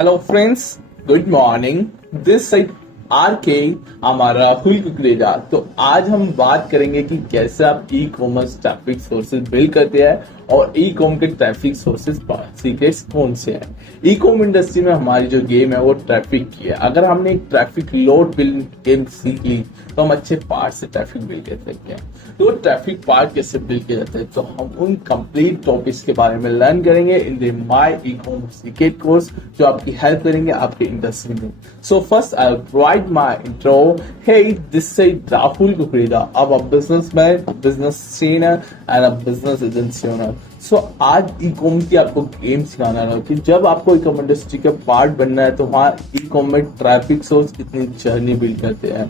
Hello friends, good morning. This side R K हमारा full Kukreja. तो आज हम बात करेंगे कि कैसे आप e commerce traffic sources build करते हैं और ई कॉम के ट्रैफिक सोर्सेज सीक्रेट्स कौन से हैं। ई कॉम इंडस्ट्री में हमारी जो गेम है वो ट्रैफिक की है। अगर हमने एक ट्रैफिक लोड बिल्ड गेम सीख ली तो हम अच्छे पार्ट से ट्रैफिक बिल्ड कर सकते हैं। तो ट्रैफिक पार्ट कैसे बिल्ड किया जाता है, तो हम उन कंप्लीट टॉपिक्स के बारे में लर्न करेंगे in the my e commerce secret course, जो आपकी हेल्प करेंगे आपके इंडस्ट्री में। So first I will provide my intro. Hey, this is Rahul Kukreja. अब a businessman, business trainer and a business agency owner. So आज ई कॉम की आपको game सिखाना है कि जब आपको ई कॉम इंडस्ट्री का पार्ट बनना है तो वहाँ ई कॉम में ट्रैफिक सोर्स कितनी जर्नी बिल्ड करते हैं,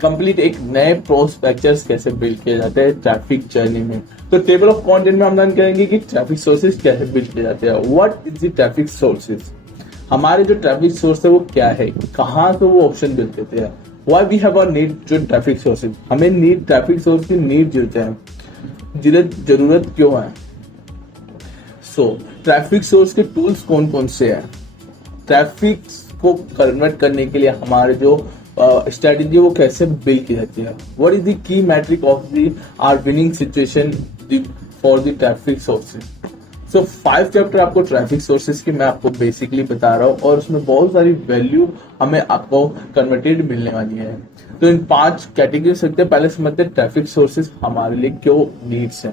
कंप्लीट एक नए प्रोस्पेक्टर्स कैसे बिल्ड किए जाते हैं ट्रैफिक जर्नी में। तो टेबल ऑफ कंटेंट में हम लर्न करेंगे कि ट्रैफिक सोर्सेज कैसे बिल्ड किए जाते हैं। What is the traffic sources, हमारे जो ट्रैफिक सोर्स है वो क्या है, कहाँ से वो ऑप्शन बिल्ड करते हैं। Why we have a need जो ट्रैफिक सोर्सेज, हमें नीड ट्रैफिक सोर्स की नीड जो है, जरूरत क्यों है। सो ट्रैफिक सोर्स के टूल्स कौन कौन से हैं, ट्रैफिक को कन्वर्ट करने के लिए हमारे जो स्ट्रेटेजी वो कैसे बिल्ड की जाती है। What is the key metric of the our winning situation for the traffic sources. So 5 chapter आपको ट्रैफिक सोर्सेज की मैं आपको बेसिकली बता रहा हूँ और उसमें बहुत सारी वैल्यू हमें आपको कन्वर्टेड मिलने वाली है। तो इन 5 कैटेगरी सकते हैं। पहले समझते हैं ट्रैफिक सोर्सेज हमारे लिए क्यों नीड्स है।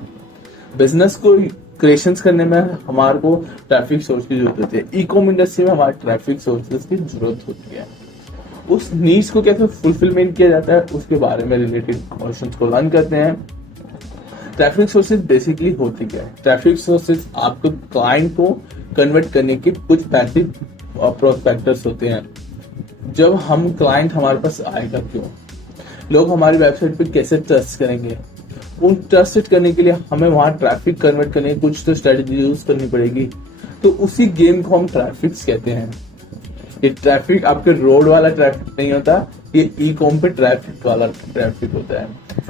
बिजनेस को क्रिएशंस करने में हमारे को ट्रैफिक सोर्स की जरूरत होती है। ई कॉम इंडस्ट्री में हमारे ट्रैफिक सोर्सेज की जरूरत होती है। उस नीड्स को कैसे फुलफिलमेंट किया जाता है उसके बारे में रिलेटेड क्वेश्चंस को लर्न करते हैं। ट्रैफिक सोर्सेज बेसिकली होती क्या है। ट्रैफिक सोर्सेज आपको क्लाइंट को कन्वर्ट करने के कुछ पैसिव प्रोस्पेक्टर्स होते हैं। जब हम क्लाइंट हमारे पास आएगा क्यों, लोग हमारी वेबसाइट पे कैसे ट्रस्ट करेंगे, उन ट्रस्टेड करने के लिए हमें वहां ट्रैफिक कन्वर्ट करने की कुछ तो स्ट्रेटेजी यूज करनी पड़ेगी। तो उसी गेम को हम ट्रैफिक्स कहते हैं। ये ट्रैफिक आपके रोड वाला ट्रैफिक नहीं होता, ये ई कॉम पे ट्रैफिक वाला ट्रैफिक होता है,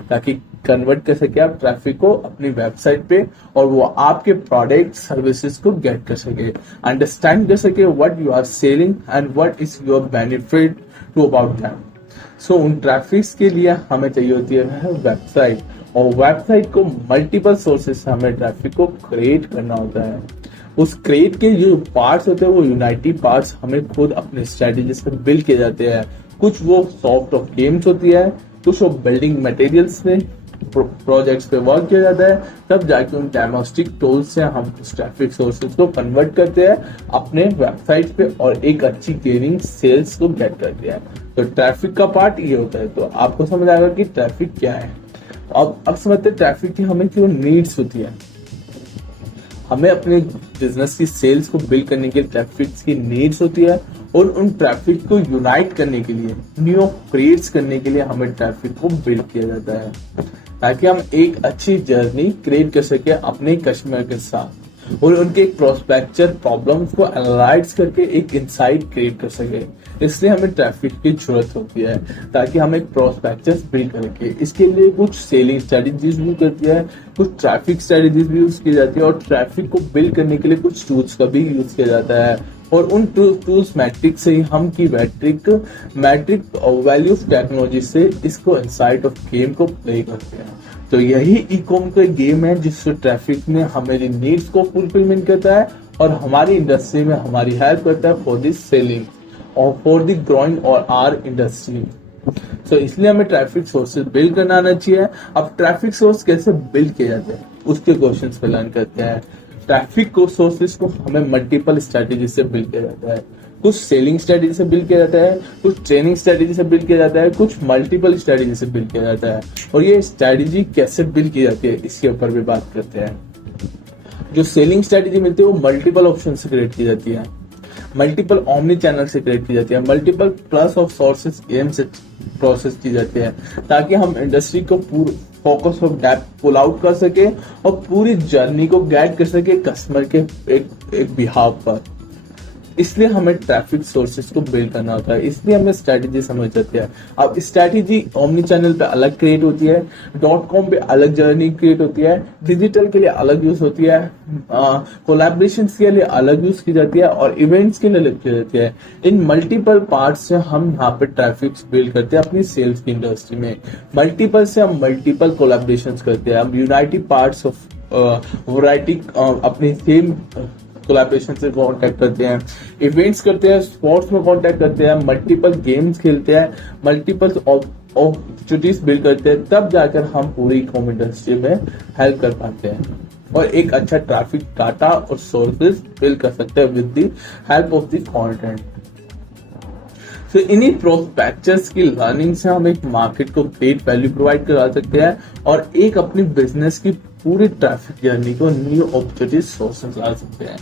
ताकि कन्वर्ट कर सके आप ट्रैफिक को अपनी वेबसाइट पे और वो आपके प्रोडक्ट सर्विसेज को गेट कर सके, अंडरस्टैंड कर सके what you are selling and what is your benefit to about that. So उन ट्रैफिक्स के लिए हमें चाहिए होती है वेबसाइट, और वेबसाइट को मल्टीपल सोर्सेस से हमें ट्रैफिक को क्रिएट करना होता है। उस क्रिएट के जो पार्ट्स होते हैं वो यूनाइटेड पार्ट्स हमें खुद अपने स्ट्रेटेजी से बिल्ड किए जाते हैं। कुछ वो सॉफ्ट ऑफ गेम्स होती है, कुछ वो बिल्डिंग मटेरियल्स में प्रोजेक्ट्स पे वर्क किया जाता है, तब जाके उन डायग्नोस्टिक टूल्स से हम उस ट्रैफिक सोर्सेज को कन्वर्ट करते हैं अपने वेबसाइट पे और एक अच्छी गेनिंग सेल्स को गेट करते हैं। तो ट्रैफिक का पार्ट ये होता है। तो आपको समझ आएगा कि ट्रैफिक क्या है। अब समझते हैं ट्रैफिक की हमें क्यों नीड्स होती है। हमें अपने बिजनेस की सेल्स को बिल्ड करने के लिए ट्रैफिक की नीड्स होती है, और उन ट्रैफिक को यूनाइट करने के लिए, न्यू क्रिएट्स करने के लिए हमें ट्रैफिक को बिल्ड किया जाता है, ताकि हम एक अच्छी जर्नी क्रिएट कर सके अपने कस्टमर के साथ और उनके एक प्रोस्पेक्चर प्रॉब्लम्स को एनालाइज करके एक इंसाइट क्रिएट कर सके। इसलिए हमें ट्रैफिक की जरूरत होती है, ताकि हम एक प्रोस्पेक्टस बिल्ड करके इसके लिए कुछ सेलिंग स्ट्रेटेजीज भी करती है, कुछ ट्रैफिक स्ट्रेटेजीज भी यूज की जाती है, और ट्रैफिक को बिल्ड करने के लिए कुछ टूल्स का भी यूज किया जाता है। और उन टूल्स मैट्रिक से ही हम की मैट्रिक वैल्यू ऑफ टेक्नोलॉजी से इसको इनसाइट ऑफ गेम को प्ले करते हैं। तो यही ई कॉम का गेम है जिससे ट्रैफिक में हमारी नीड्स को फुलफिलमेंट करता है और हमारी इंडस्ट्री में हमारी हेल्प करता है फॉर दिस सेलिंग और फॉर द ग्रोइंग और आर इंडस्ट्री। सो इसलिए हमें ट्रैफिक सोर्सेज बिल्ड करना आना चाहिए। अब ट्रैफिक सोर्स कैसे बिल्ड किए जाते हैं उसके क्वेश्चंस पे लर्न करते हैं। ट्रैफिक को सोर्सेज को हमें मल्टीपल स्ट्रेटेजी से बिल्ड किया जाता है। कुछ सेलिंग स्ट्रेटेजी से बिल्ड किया जाता है, कुछ ट्रेनिंग स्ट्रेटेजी से बिल्ड किया जाता है, कुछ मल्टीपल स्ट्रेटेजी से बिल्ड किया जाता है। और ये स्ट्रेटेजी कैसे बिल्ड की जाती है इसके ऊपर भी बात करते हैं। जो सेलिंग स्ट्रेटेजी मिलती है वो मल्टीपल ऑप्शन से क्रिएट की जाती है, मल्टीपल ओमनी चैनल से क्रिएट की जाती है, मल्टीपल प्लस ऑफ सोर्सेज एम से प्रोसेस की जाती है, ताकि हम इंडस्ट्री को पूरा focus of depth pull out कर सके और पूरी जर्नी को गाइड कर सके कस्टमर के एक बिहाव पर। इसलिए हमें ट्रैफिक सोर्सेज को बिल्ड करना होता है, इसलिए हमें स्ट्रैटेजी समझ जाती है। अब स्ट्रैटेजी ओमनी चैनल पे अलग क्रिएट होती है, .com पे अलग जर्नी क्रिएट होती है, डिजिटल के लिए अलग यूज होती है, कोलैबोरेशन के लिए अलग यूज की जाती है और इवेंट्स के लिए अलग की जाती है। इन मल्टीपल पार्ट से हम यहाँ पे ट्रैफिक बिल्ड करते हैं अपनी सेल्स की इंडस्ट्री में। मल्टीपल से हम मल्टीपल कोलैबोरेशन करते हैं, हम यूनाइटेड पार्ट्स ऑफ वैरायटी अपनी सेम कोलैबोरेशन से कांटेक्ट करते हैं, इवेंट्स करते हैं, स्पोर्ट्स में कांटेक्ट करते हैं, मल्टीपल गेम्स खेलते हैं, मल्टीपल अपॉर्चुनिटीज बिल्ड करते हैं, तब जाकर हम पूरी ई-कॉम इंडस्ट्री में हेल्प कर पाते हैं और एक अच्छा ट्रैफिक डाटा और सोर्सेज बिल्ड कर सकते हैं with the help of the content. तो इन्हीं प्रोस्पेक्टस की लर्निंग से हम एक मार्केट को ग्रेट वैल्यू प्रोवाइड करा सकते हैं और एक अपनी बिजनेस की पूरी ट्रैफिक जर्नी को न्यू अपॉर्चुनिटी सोर्सेज ला सकते हैं।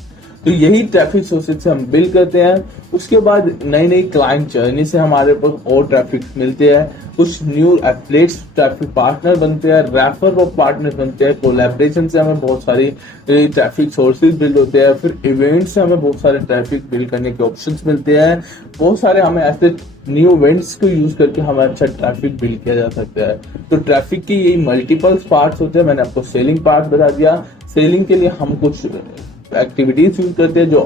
तो यही ट्रैफिक सोर्सेज से हम बिल्ड करते हैं। उसके बाद नई नई क्लाइंट जर्नी से हमारे पास और ट्रैफिक मिलते हैं, कुछ न्यू एफिलिएट्स ट्रैफिक पार्टनर बनते हैं, रेफर ऑफ पार्टनर बनते हैं, कोलैबोरेशन से हमें बहुत सारी ट्रैफिक सोर्सेज बिल्ड होते हैं, फिर इवेंट से हमें बहुत सारे ट्रैफिक बिल्ड करने के ऑप्शंस मिलते हैं। बहुत सारे हमें ऐसे न्यू इवेंट्स को यूज करके हमें अच्छा ट्रैफिक बिल्ड किया जा सकता है। तो ट्रैफिक की यही मल्टीपल पार्ट्स होते हैं। मैंने आपको सेलिंग पार्ट बता दिया। सेलिंग के लिए हम कुछ एक्टिविटीज यूज करते हैं जो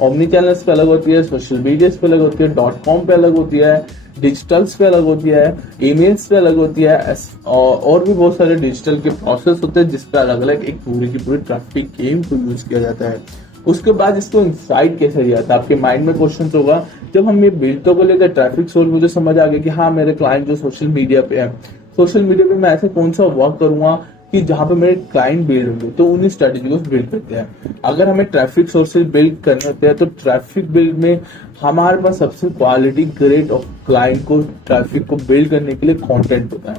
ओमनी चैनल्स पे अलग होती है, सोशल मीडिया पे अलग होती है, .com पे अलग होती है, डिजिटल्स पे अलग होती है, ईमेल्स पे अलग होती है और भी बहुत सारे डिजिटल के प्रोसेस होते हैं जिस पे अलग अलग एक पूरी की पूरी ट्रैफिक गेम को यूज किया जाता है। उसके बाद इसको इंसाइट कैसे दिया था, आपके माइंड में क्वेश्चन होगा। जब हम ये बिल्डों को लेकर ट्रैफिक सोर्स, मुझे समझ आ गया कि हाँ मेरे क्लाइंट जो सोशल मीडिया पे है, सोशल मीडिया पे मैं ऐसे कौन सा वर्क करूंगा कि जहां पे मेरे क्लाइंट बिल्ड होंगे, तो उन्हीं स्ट्रेटेजी को बिल्ड करते हैं। अगर हमें ट्रैफिक सोर्सेज बिल्ड करने होते हैं तो ट्रैफिक बिल्ड में हमारे पास सबसे क्वालिटी ग्रेड ऑफ क्लाइंट को ट्रैफिक को बिल्ड करने के लिए कंटेंट होता है।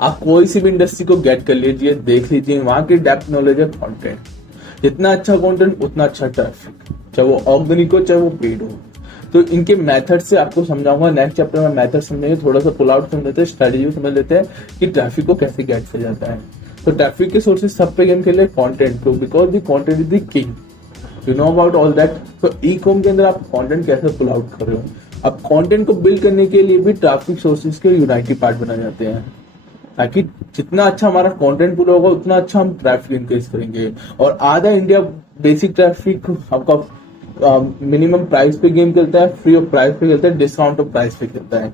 आप कोई सी भी इंडस्ट्री को गेट कर लीजिए, देख लीजिए, वहां की डेप्थ नॉलेज है कंटेंट। जितना अच्छा कंटेंट उतना अच्छा ट्रैफिक, चाहे वो ऑर्गेनिक हो चाहे वो पेड हो। तो इनके मेथड से आपको समझाऊंगा नेक्स्ट चैप्टर में। मेथड समझेंगे, थोड़ा सा पुल आउट समझ लेते हैं, स्ट्रेटेजी समझ लेते हैं कि ट्रैफिक को कैसे गेट किया जाता है। तो ट्रैफिक के सोर्सेज सब पे गेम खेले कंटेंट को, because the content is the king, you know about all that. तो ई-कॉम के अंदर आप कंटेंट कैसे पुल आउट कर रहे हो। अब कंटेंट को बिल्ड करने के लिए भी ट्रैफिक सोर्सेज के यूनाइटेड पार्ट बनाए जाते हैं, ताकि जितना अच्छा हमारा कंटेंट पुल होगा उतना अच्छा हम ट्रैफिक इंक्रीज करेंगे। और आधा इंडिया बेसिक ट्रैफिक आपका मिनिमम प्राइस पे गेम खेलता है, फ्री ऑफ प्राइस पे खेलता है, डिस्काउंट ऑफ प्राइस पे खेलता है,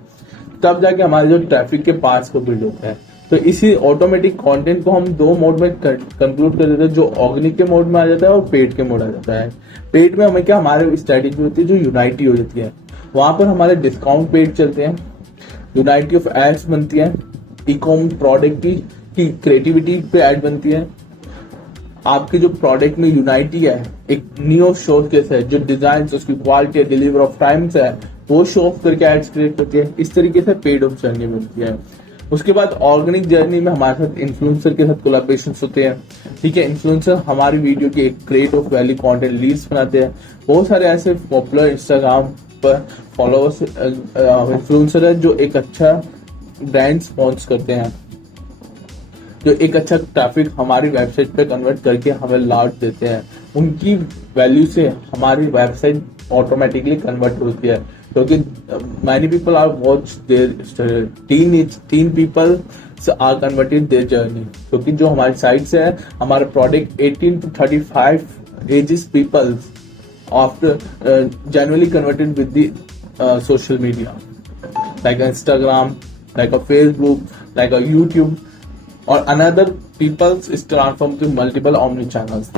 तब जाके हमारे जो ट्रैफिक के पार्ट्स को बिल्ड होता है। तो इसी ऑटोमेटिक कंटेंट को हम दो मोड में कंक्लूड कर देते हैं, जो ऑर्गेनिक के मोड में आ जाता है और पेड के मोड आ जाता है। पेड में हमें क्या, हमारे स्ट्रेटेजी होती है जो यूनाइटी हो जाती है, वहां पर हमारे डिस्काउंट पेड चलते हैं, यूनाइटी ऑफ एड्स बनती है, ई-कॉम प्रोडक्ट की क्रिएटिविटी पे एड बनती है, आपके जो प्रोडक्ट में यूनाइटी है, एक न्यू शो केस है, जो डिजाइन उसकी क्वालिटी डिलीवर ऑफ टाइम्स है, वो शो ऑफ करके एड्स क्रिएट करती है। इस तरीके से पेड ऑफ जर्नी बनती है। उसके बाद ऑर्गेनिक जर्नी में हमारे साथ इन्फ्लुएंसर के साथ कोलैबोरेशन होते हैं। ठीक है, इन्फ्लुएंसर हमारी वीडियो के एक create of value content leads बनाते हैं। बहुत सारे ऐसे पॉपुलर इंस्टाग्राम पर फॉलोअर्स इन्फ्लुएंसर है जो एक अच्छा ब्रांड स्पॉन्स करते हैं, जो एक अच्छा ट्रैफिक हमारी वेबसाइट पे कन्वर्ट करके हमें लॉट देते हैं। उनकी वैल्यू से हमारी वेबसाइट ऑटोमेटिकली कन्वर्ट होती है, क्योंकि many people are watch their teen people are converted their journey. क्योंकि जो हमारी साइट से है, हमारा product 18 to 35 ages people after generally converted with the social media like Instagram, like a Facebook, like a YouTube और another peoples is transform to multiple omni channels.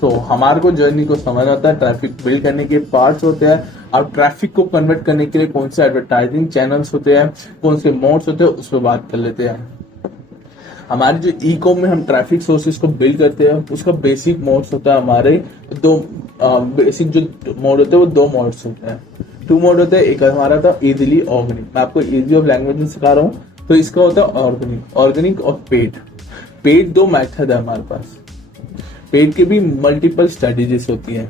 So हमारे को journey को समझ आता है, ट्रैफिक बिल्ड करने के parts होते हैं, और ट्रैफिक को कन्वर्ट करने के लिए कौन से एडवर्टाइजिंग चैनल्स होते हैं, कौन से मोड्स होते हैं, उस पर बात कर लेते हैं। हमारे जो ई-कॉम में हम ट्रैफिक सोर्सेज को बिल्ड करते हैं, उसका बेसिक मोड्स होता है हमारे दो। बेसिक जो मोड होते हैं वो दो मोड्स होते हैं, 2 मोड होते हैं। एक हमारा था इजीली ऑर्गेनिक, मैं आपको इजी ऑफ लैंग्वेज में सिखा रहा हूँ। तो इसका होता है ऑर्गेनिक और पेड। पेड 2 मेथड है हमारे पास। पेड के भी मल्टीपल स्ट्रेटेजीज होती है।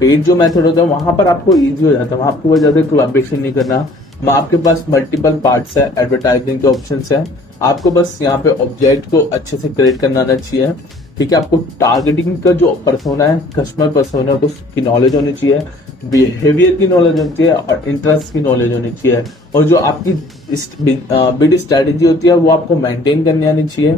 पेड जो मेथड होता है वहां पर आपको इजी हो जाता है, वहां आपको ज्यादा कोलैबोरेशन नहीं करना, आपके पास मल्टीपल पार्ट्स है, एडवर्टाइजिंग के ऑप्शंस है, आपको बस यहाँ पे ऑब्जेक्ट को अच्छे से क्रिएट करना आना चाहिए, ठीक है। आपको टारगेटिंग का जो पर्सोना है, कस्टमर पर्सोना को की नॉलेज होनी चाहिए, बिहेवियर की नॉलेज होनी चाहिए और इंटरेस्ट की नॉलेज होनी चाहिए। और जो आपकी बिड स्ट्रेटेजी होती है वो आपको मेंटेन करनी आनी चाहिए।